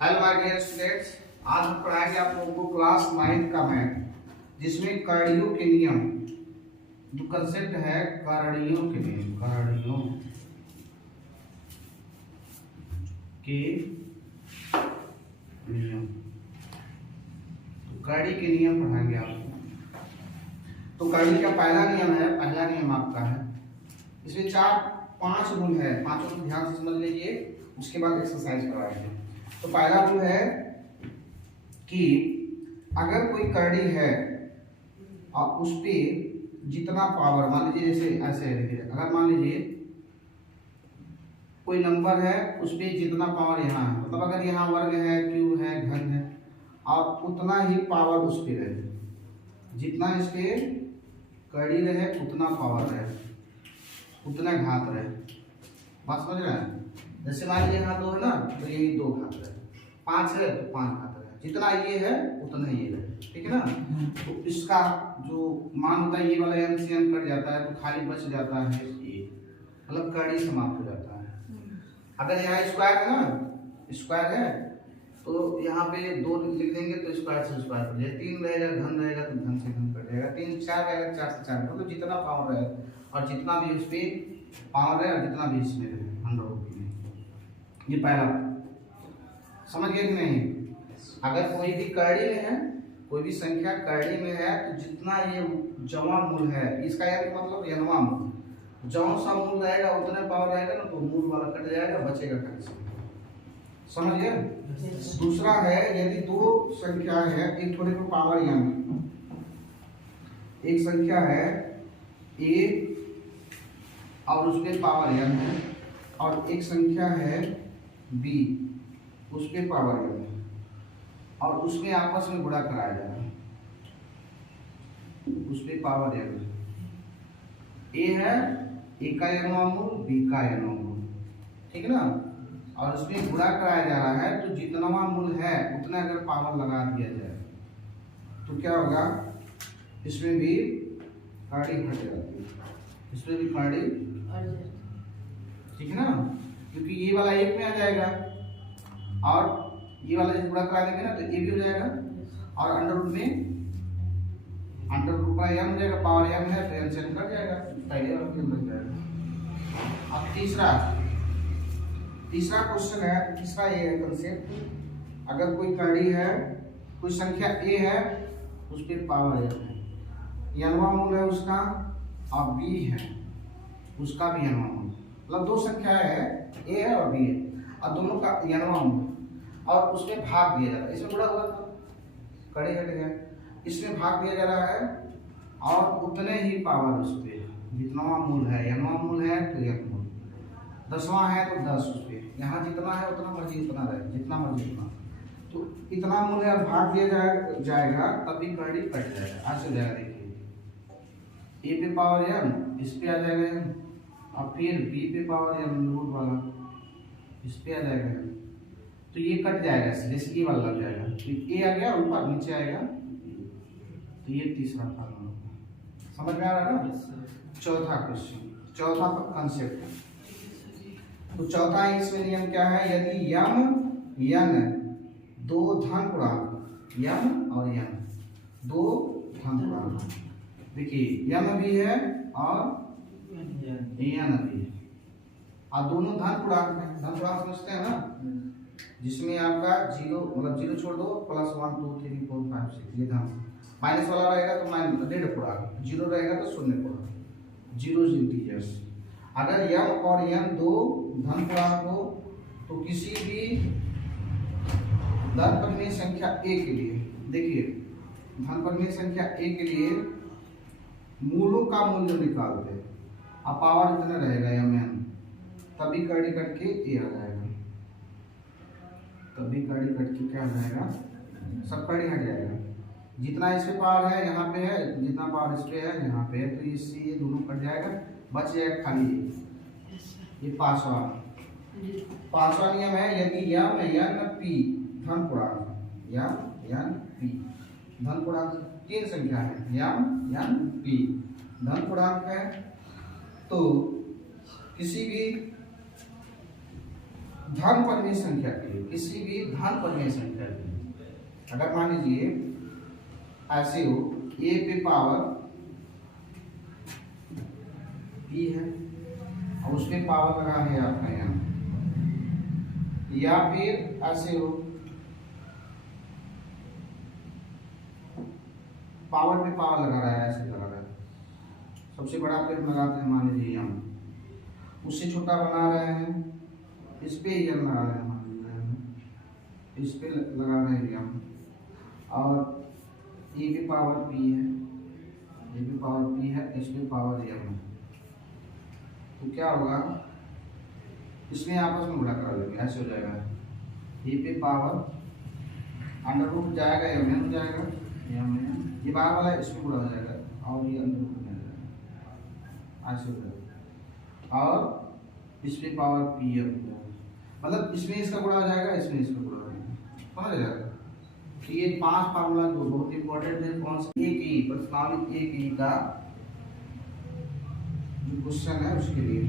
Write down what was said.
Hello my dear students, आज हम पढ़ाएंगे आप लोगों को क्लास 9 का मैथ, जिसमें कड़ियों के नियम जो कंसेप्ट है। कड़ियों के नियम, कड़ियों के नियम, तो कड़ी के नियम पढ़ाएंगे आपको। तो कड़ी का पहला नियम है, पहला नियम आपका है, इसमें 4-5 रूल है, पांचों को ध्यान से समझ लीजिए, उसके बाद एक्सरसाइज करवाएंगे। तो पहला रूल है कि अगर कोई कड़ी है और उस पे जितना पावर, मान लीजिए जैसे ऐसे है, देखिए अगर मान लीजिए कोई नंबर है उस पे जितना पावर यहाँ है, मतलब अगर यहाँ वर्ग है, क्यूब है, घन है, और उतना ही पावर उस पे रहे, जितना इस पे कड़ी रहे उतना पावर रहे, उतना घात रहे। बात समझ रहे हैं? जैसे मान लीजिए यहाँ 2 है ना, तो यही 2 घात रहे, 5 है तो 5 घात रहे, जितना ये है उतना ये रहे, ठीक है ना। तो इसका जो मान होता है, ये वाला एम से एम कट जाता है तो खाली बच जाता है ये, मतलब कड़ी समाप्त हो जाता है। अगर यहाँ स्क्वायर है ना, स्क्वायर है तो यहाँ पे 2 लिख देंगे तो स्क्वायर से स्क्वायर कट जाएगा, 3 रहेगा, घन रहेगा तो घन से घन कट जाएगा, 3 4 रहेगा, 4 से 4, मतलब जितना पावर रहे और जितना भी उस पर पावर है और जितना भी इसमें रहे 100 में। ये पहला, समझ गए कि नहीं? अगर कोई भी कड़ी में है, कोई भी संख्या कड़ी में है, तो जितना ये जमा मूल है, इसका यानी मतलब यनवा मूल, जौन सा मूल रहेगा उतने पावर रहेगा ना, तो मूल वाला कट जाएगा, बचेगा कट से। समझ गए? दूसरा है, यदि 2 संख्या है, एक थोड़े को पावर यन, एक संख्या है a और उसमें पावर n है, और एक संख्या है b, उस पे पावर n है, और उसमें आपस में गुणा कराया जा रहा है, उस पे पावर n है। a है, a का n मूल, b का n मूल, ठीक है ना, और उसमें गुणा कराया जा रहा है, तो जितना मूल है उतना अगर पावर लगा दिया जाए तो क्या होगा, इसमें भी कड़ी हट जाती है, इसमें भी कड़ी, ठीक है ना, क्योंकि ये वाला 1 में आ जाएगा और ये वाला जब गुणा करा देंगे ना तो ये भी हो जाएगा, और अंडर रूट में अंडर रूट का m हो जाएगा, पावर m है तो n से कट जाएगा, पहले वाला m बच जाएगा। अब तीसरा क्वेश्चन है, तीसरा ये है कंसेप्ट, अगर कोई कड़ी है, कोई संख्या a है, उस पे पावर n है, यनवा मूल है उसका, और b है उसका भी यनवा मूल, मतलब 2 संख्या है, a है और b है, और दोनों का यनवा मूल, और उसमें भाग दिया जा रहा है, इसमें बड़ा हुआ था, कड़ी हट गया, इसमें भाग दिया जा रहा है, और उतने ही पावर उस पे, जितना मूल है, यनवा मूल है तो यन मूल, 10वां है तो 10 उस पे, यहाँ जितना है उतना मर्जी उतना रहे, जितना मर्जी उतना, तो इतना मूल है, भाग दिया जाएगा तभी कड़ी कट जाएगा, ऐसे हो जाएगा। देखिए a पे पावर n, इस पे आ जाएगा n, और फिर b पे पावर n रूट वाला, इस पे आ जाएगा n, तो ये कट जाएगा, जैसे ये वाला लग जाएगा, तो a आ गया ऊपर, नीचे आएगा, तो ये तीसरा फॉर्मूला, समझ में आ रहा है ना? चौथा क्वेश्चन, चौथा कंसेप्ट, तो चौथा इसमें नियम क्या है, यदि m n 2 धन पूर्णांक, m और n 2 धन पूर्णांक, देखिए m भी है और n भी है, और दोनों धन पूर्णांक है, धन पूर्णांक समझते हैं ना, जिसमें आपका 0 मतलब 0 छोड़ दो, +1 2 3 4 5 6, ये धन, माइनस वाला रहेगा तो -1.5 पूर्णांक, 0 रहेगा तो 0 पूर्णांक, 0 इंटीजर्स। अगर m और n 2 धन पूर्णांक हो तो किसी भी धन परिमेय संख्या a के लिए, देखिए धन परिमेय संख्या a के लिए मूलों का मूल्य निकालते हैं, और पावर इतना रहेगा mn, तभी कड़ी कट के a आ जाएगा, तभी कड़ी कट के क्या आ जाएगा, सब कड़ी हट जाएगा, जितना इस पे पावर है यहाँ पे है, जितना पावर इस पे है यहाँ पे है, तो इससे ये दोनों कट जाएगा, बच जाएगा खाली ये पांचवा नियम है, यदि m n p धन पूर्णांक, m n p धन पूर्णांक, 3 संख्या है, m n p धन पूर्णांक है, तो किसी भी धन परिमेय संख्या के लिए, किसी भी धन परिमेय संख्या के लिए, अगर मान लीजिए ऐसे हो a पे पावर p है और उसपे पावर लगा है आपका यहाँ, या फिर ऐसे हो पावर पे पावर लगा रहा है, ऐसे लगा रहा है, सबसे बड़ा पे लगाते हैं मान लीजिए यहाँ, उससे छोटा बना रहे हैं, इस पे ये लगा रहे हैं, मान लीजिए इस पे लगा रहे हैं हम, और ए पे पावर p है, ए पे पावर p है, इस पे पावर m है, तो क्या होगा, इसमें आपस में गुणा करा लेंगे, ऐसे हो जाएगा, ए पे पावर अंडर रूट जाएगा, m हो जाएगा, ये बाहर वाला इसमें गुणा हो जाएगा और ये अंदर रूट में आ जाएगा, ऐसे हो जाएगा, और इस पे पावर p है, मतलब इसमें इसका गुणा हो जाएगा, इसमें इसका गुणा हो जाएगा, समझ जाएगा। तो ये 5 फार्मूला जो बहुत इंपॉर्टेंट है, कौन सा एक ही प्रश्नावली एक ही का जो क्वेश्चन है उसके लिए।